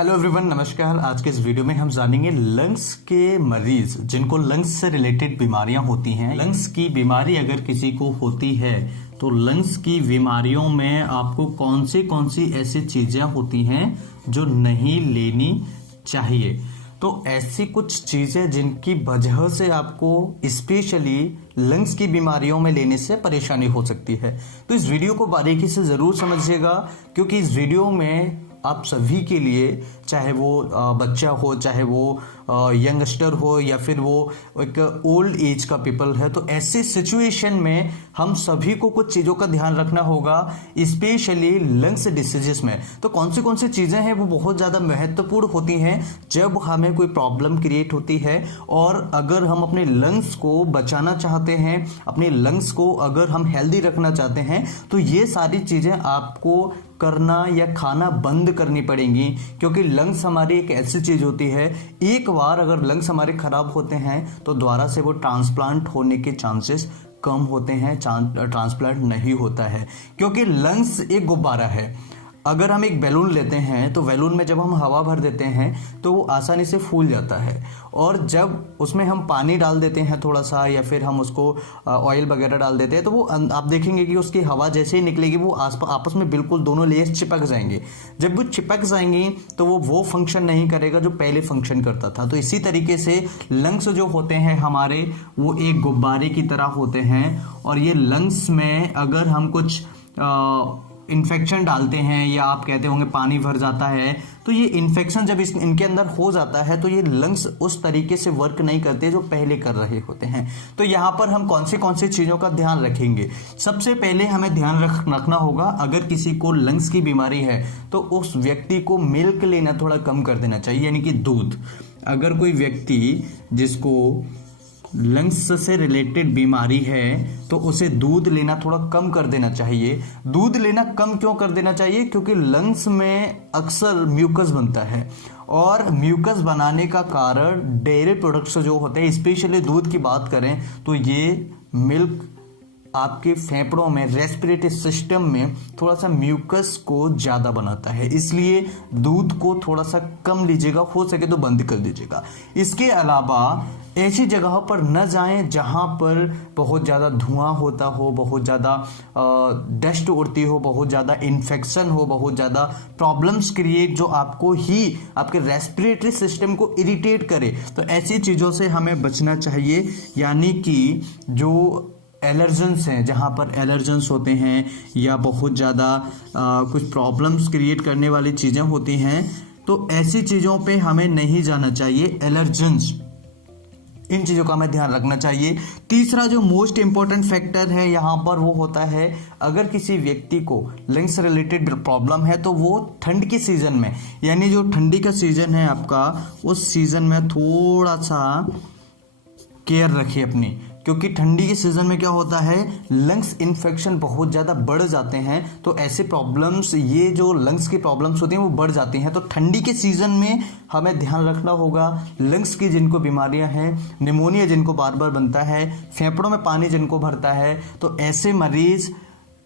Hello everyone, नमस्कार। आज के इस वीडियो में हम जानेंगे लंग्स के मरीज जिनको लंग्स से रिलेटेड बीमारियां होती हैं। लंग्स की बीमारी अगर किसी को होती है तो लंग्स की बीमारियों में आपको कौन सी ऐसी चीजें होती हैं जो नहीं लेनी चाहिए। तो ऐसी कुछ चीजें जिनकी वजह से आपको स्पेशली लंग्स की बीमारियों में लेने से परेशानी हो सकती है। तो इस वीडियो को बारीकी से जरूर समझिएगा, क्योंकि इस वीडियो में आप सभी के लिए, चाहे वो बच्चा हो, चाहे वो यंगस्टर हो, या फिर वो एक ओल्ड एज का पीपल है, तो ऐसे सिचुएशन में हम सभी को कुछ चीज़ों का ध्यान रखना होगा, स्पेशली लंग्स डिसीजेस में। तो कौन सी चीज़ें हैं वो बहुत ज़्यादा महत्वपूर्ण होती हैं जब हमें कोई प्रॉब्लम क्रिएट होती है। और अगर हम अपने लंग्स को बचाना चाहते हैं, अपने लंग्स को अगर हम हेल्दी रखना चाहते हैं, तो ये सारी चीज़ें आपको करना या खाना बंद करनी पड़ेंगी। क्योंकि लंग्स हमारी एक ऐसी चीज होती है, एक बार अगर लंग्स हमारे खराब होते हैं तो दोबारा से वो ट्रांसप्लांट होने के चांसेस कम होते हैं, ट्रांसप्लांट नहीं होता है। क्योंकि लंग्स एक गुब्बारा है। अगर हम एक बैलून लेते हैं तो बैलून में जब हम हवा भर देते हैं तो वो आसानी से फूल जाता है, और जब उसमें हम पानी डाल देते हैं थोड़ा सा, या फिर हम उसको ऑयल वगैरह डाल देते हैं, तो वो आप देखेंगे कि उसकी हवा जैसे ही निकलेगी वो आपस में बिल्कुल दोनों लेयर्स चिपक जाएंगे। जब वो चिपक जाएंगी तो वो फंक्शन नहीं करेगा जो पहले फंक्शन करता था। तो इसी तरीके से लंग्स जो होते हैं हमारे, वो एक गुब्बारे की तरह होते हैं, और ये लंग्स में अगर हम कुछ इन्फेक्शन डालते हैं, या आप कहते होंगे पानी भर जाता है, तो ये इन्फेक्शन जब इनके अंदर हो जाता है तो ये लंग्स उस तरीके से वर्क नहीं करते जो पहले कर रहे होते हैं। तो यहाँ पर हम कौन सी चीज़ों का ध्यान रखेंगे। सबसे पहले हमें ध्यान रखना होगा, अगर किसी को लंग्स की बीमारी है तो उस व्यक्ति को मिल्क लेना थोड़ा कम कर देना चाहिए, यानी कि दूध। अगर कोई व्यक्ति जिसको लंग्स से रिलेटेड बीमारी है तो उसे दूध लेना थोड़ा कम कर देना चाहिए। दूध लेना कम क्यों कर देना चाहिए? क्योंकि लंग्स में अक्सर म्यूकस बनता है, और म्यूकस बनाने का कारण डेयरी प्रोडक्ट्स जो होते हैं, स्पेशली दूध की बात करें तो ये मिल्क आपके फेफड़ों में, रेस्पिरेटरी सिस्टम में थोड़ा सा म्यूकस को ज़्यादा बनाता है। इसलिए दूध को थोड़ा सा कम लीजिएगा, हो सके तो बंद कर दीजिएगा। इसके अलावा ऐसी जगह पर न जाएं जहां पर बहुत ज़्यादा धुआं होता हो, बहुत ज़्यादा डस्ट उड़ती हो, बहुत ज़्यादा इन्फेक्शन हो, बहुत ज़्यादा प्रॉब्लम्स क्रिएट जो आपको ही आपके रेस्पिरेटरी सिस्टम को इरिटेट करे। तो ऐसी चीज़ों से हमें बचना चाहिए, यानी कि जो एलर्जेंस हैं, जहाँ पर एलर्जेंस होते हैं या बहुत ज़्यादा कुछ प्रॉब्लम्स क्रिएट करने वाली चीज़ें होती हैं, तो ऐसी चीज़ों पे हमें नहीं जाना चाहिए। एलर्जेंस, इन चीज़ों का हमें ध्यान रखना चाहिए। तीसरा जो मोस्ट इंपॉर्टेंट फैक्टर है यहाँ पर वो होता है, अगर किसी व्यक्ति को लंग्स रिलेटेड प्रॉब्लम है तो वो ठंड के सीज़न में, यानी जो ठंडी का सीज़न है आपका, उस सीज़न में थोड़ा सा केयर रखिए अपनी। क्योंकि ठंडी के सीजन में क्या होता है, लंग्स इन्फेक्शन बहुत ज़्यादा बढ़ जाते हैं। तो ऐसे प्रॉब्लम्स, ये जो लंग्स की प्रॉब्लम्स होती हैं वो बढ़ जाती हैं। तो ठंडी के सीज़न में हमें ध्यान रखना होगा, लंग्स की जिनको बीमारियां हैं, निमोनिया जिनको बार बार बनता है, फेफड़ों में पानी जिनको भरता है, तो ऐसे मरीज़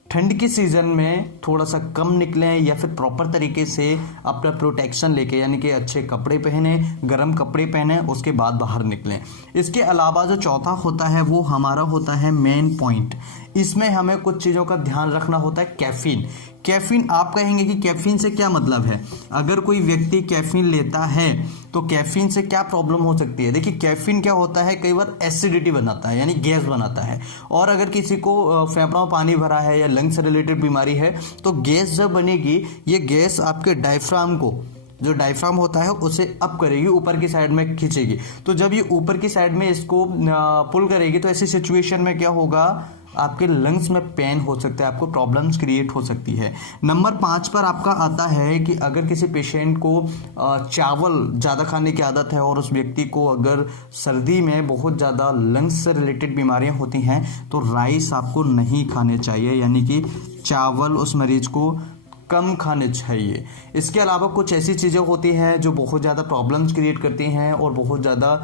ठंड के सीज़न में थोड़ा सा कम निकलें, या फिर प्रॉपर तरीके से अपना प्रोटेक्शन लेके, यानी कि अच्छे कपड़े पहने, गर्म कपड़े पहने, उसके बाद बाहर निकलें। इसके अलावा जो चौथा होता है वो हमारा होता है मेन पॉइंट। इसमें हमें कुछ चीज़ों का ध्यान रखना होता है। कैफीन। कैफीन, आप कहेंगे कि कैफीन से क्या मतलब है। अगर कोई व्यक्ति कैफीन लेता है तो कैफीन से क्या प्रॉब्लम हो सकती है। देखिए, कैफीन क्या होता है, कई बार एसिडिटी बनाता है, यानी गैस बनाता है। और अगर किसी को फेफड़ों में पानी भरा है या लंग्स से रिलेटेड बीमारी है, तो गैस जब बनेगी, ये गैस आपके डायफ्राम को, जो डायफ्राम होता है, उसे अप करेगी, ऊपर की साइड में खींचेगी। तो जब ये ऊपर की साइड में इसको पुल करेगी, तो ऐसी सिचुएशन में क्या होगा, आपके लंग्स में पेन हो सकता है, आपको प्रॉब्लम्स क्रिएट हो सकती है। नंबर 5 पर आपका आता है कि अगर किसी पेशेंट को चावल ज़्यादा खाने की आदत है, और उस व्यक्ति को अगर सर्दी में बहुत ज़्यादा लंग्स से रिलेटेड बीमारियां होती हैं, तो राइस आपको नहीं खाने चाहिए, यानी कि चावल उस मरीज को कम खाने चाहिए। इसके अलावा कुछ ऐसी चीज़ें होती हैं जो बहुत ज़्यादा प्रॉब्लम्स क्रिएट करती हैं और बहुत ज़्यादा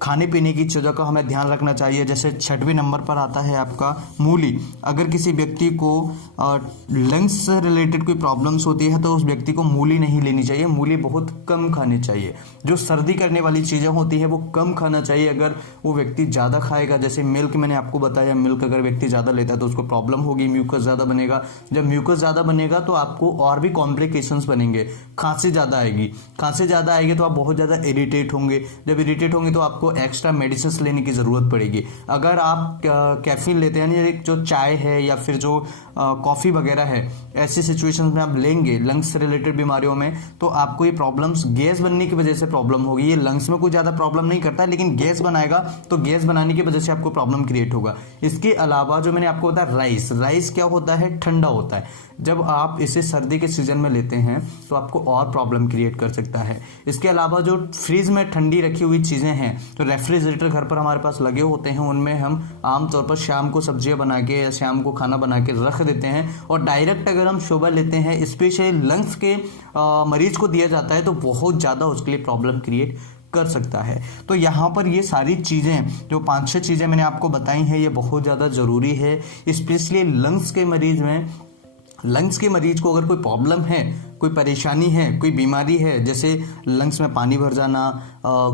खाने पीने की चीज़ों का हमें ध्यान रखना चाहिए। जैसे 6वें नंबर पर आता है आपका मूली। अगर किसी व्यक्ति को लंग्स से रिलेटेड कोई प्रॉब्लम्स होती है तो उस व्यक्ति को मूली नहीं लेनी चाहिए, मूली बहुत कम खानी चाहिए। जो सर्दी करने वाली चीज़ें होती है वो कम खाना चाहिए। अगर वो व्यक्ति ज़्यादा खाएगा, जैसे मिल्क मैंने आपको बताया, मिल्क अगर व्यक्ति ज़्यादा लेता है तो उसको प्रॉब्लम होगी, म्यूकस ज़्यादा बनेगा। जब म्यूकस ज़्यादा बनेगा तो आपको और भी कॉम्प्लिकेशंस बनेंगे, खांसी ज़्यादा आएगी, खांसी ज़्यादा आएगी तो आप बहुत ज़्यादा इरिटेट होंगे। जब इरिटेट होंगे तो आपको एक्स्ट्रा मेडिसिन लेने की ज़रूरत पड़ेगी। अगर आप कैफीन लेते हैं, यानी जो चाय है या फिर जो कॉफ़ी वगैरह है, ऐसी सिचुएशंस में आप लेंगे लंग्स से रिलेटेड बीमारियों में, तो आपको ये प्रॉब्लम्स गैस बनने की वजह से प्रॉब्लम होगी। ये लंग्स में कोई ज़्यादा प्रॉब्लम नहीं करता है, लेकिन गैस बनाएगा तो गैस बनाने की वजह से आपको प्रॉब्लम क्रिएट होगा। इसके अलावा जो मैंने आपको बताया राइस क्या होता है, ठंडा होता है। जब आप इसे सर्दी के सीजन में लेते हैं तो आपको और प्रॉब्लम क्रिएट कर सकता है। इसके अलावा जो फ्रिज में ठंडी रखी हुई चीज़ें हैं, तो रेफ्रिजरेटर घर पर हमारे पास लगे होते हैं, उनमें हम आमतौर पर शाम को सब्जियां बना के या शाम को खाना बना के रख देते हैं और डायरेक्ट अगर हम सुबह लेते हैं, स्पेशली लंग्स के मरीज को दिया जाता है, तो बहुत ज़्यादा उसके लिए प्रॉब्लम क्रिएट कर सकता है। तो यहाँ पर ये सारी चीज़ें जो 5-6 चीज़ें मैंने आपको बताई हैं, ये बहुत ज़्यादा ज़रूरी है। स्पेशली लंग्स के मरीज में, लंग्स के मरीज को अगर कोई प्रॉब्लम है, कोई परेशानी है, कोई बीमारी है, जैसे लंग्स में पानी भर जाना,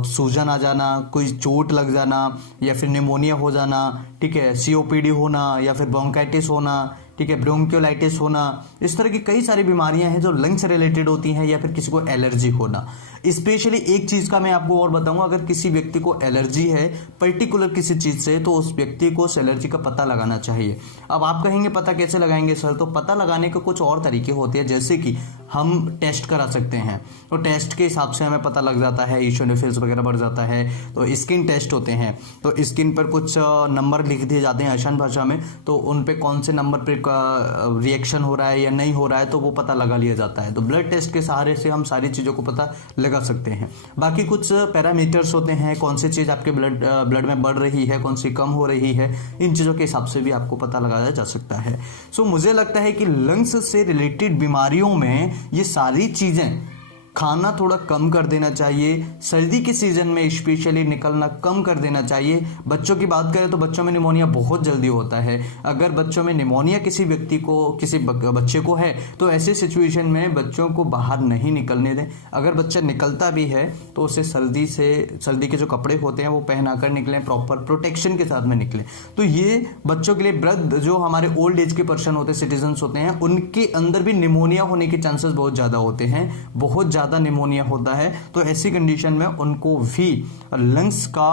सूजन आ जाना, कोई चोट लग जाना या फिर निमोनिया हो जाना, ठीक है, COPD होना या फिर ब्रोंकाइटिस होना, ठीक है, ब्रोंकियोलाइटिस होना, इस तरह की कई सारी बीमारियां हैं जो लंग्स से रिलेटेड होती हैं, या फिर किसी को एलर्जी होना। स्पेशली एक चीज़ का मैं आपको और बताऊंगा, अगर किसी व्यक्ति को एलर्जी है पर्टिकुलर किसी चीज़ से, तो उस व्यक्ति को उस एलर्जी का पता लगाना चाहिए। अब आप कहेंगे पता कैसे लगाएंगे सर? तो पता लगाने के कुछ और तरीके होते हैं, जैसे कि हम टेस्ट करा सकते हैं, तो टेस्ट के हिसाब से हमें पता लग जाता है, इशोनोफिल्स वगैरह बढ़ जाता है। तो स्किन टेस्ट होते हैं, तो स्किन पर कुछ नंबर लिख दिए जाते हैं आसान भाषा में, तो उन पे कौन से नंबर पे रिएक्शन हो रहा है या नहीं हो रहा है, तो वो पता लगा लिया जाता है। तो ब्लड टेस्ट के सहारे से हम सारी चीज़ों को पता लगा सकते हैं। बाकी कुछ पैरामीटर्स होते हैं, कौन सी चीज़ आपके ब्लड में बढ़ रही है, कौन सी कम हो रही है, इन चीज़ों के हिसाब से भी आपको पता लगाया जा सकता है। सो मुझे लगता है कि लंग्स से रिलेटेड बीमारियों में ये सारी चीज़ें खाना थोड़ा कम कर देना चाहिए। सर्दी के सीजन में स्पेशली निकलना कम कर देना चाहिए। बच्चों की बात करें तो बच्चों में निमोनिया बहुत जल्दी होता है। अगर बच्चों में निमोनिया किसी व्यक्ति को, किसी बच्चे को है, तो ऐसे सिचुएशन में बच्चों को बाहर नहीं निकलने दें। अगर बच्चा निकलता भी है तो उसे सर्दी के जो कपड़े होते हैं वो पहनाकर निकलें, प्रॉपर प्रोटेक्शन के साथ में निकलें। तो ये बच्चों के लिए, वृद्ध जो हमारे ओल्ड एज के पर्सन होते हैं, सिटीजन्स होते हैं, उनके अंदर भी निमोनिया होने के चांसेस बहुत ज़्यादा होते हैं, बहुत ज़्यादा निमोनिया होता है। तो ऐसी कंडीशन में उनको भी लंग्स का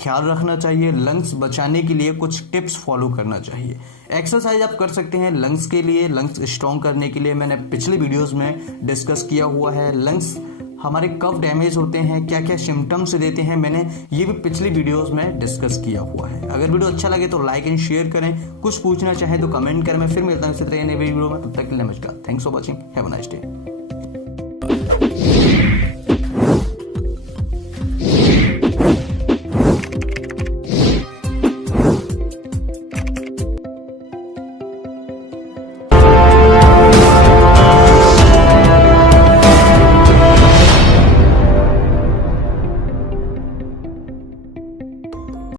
ख्याल रखना चाहिए। लंग्स बचाने के लिए कुछ टिप्स फॉलो करना चाहिए। एक्सरसाइज आप कर सकते हैं लंग्स के लिए, लंग्स स्ट्रॉन्ग करने के लिए। मैंने पिछले वीडियोस में डिस्कस किया हुआ है। लंग्स हमारे कब डैमेज होते हैं, क्या क्या सिम्टम्स देते हैं, मैंने ये भी पिछली वीडियोस में डिस्कस किया हुआ है। अगर वीडियो अच्छा लगे तो लाइक एंड शेयर करें। कुछ पूछना चाहे तो कमेंट करें। मैं फिर मिलता हूँ इसी तरह नए वीडियो में। तब तक के लिए नमस्कार। Thanks for watching. Have a nice day.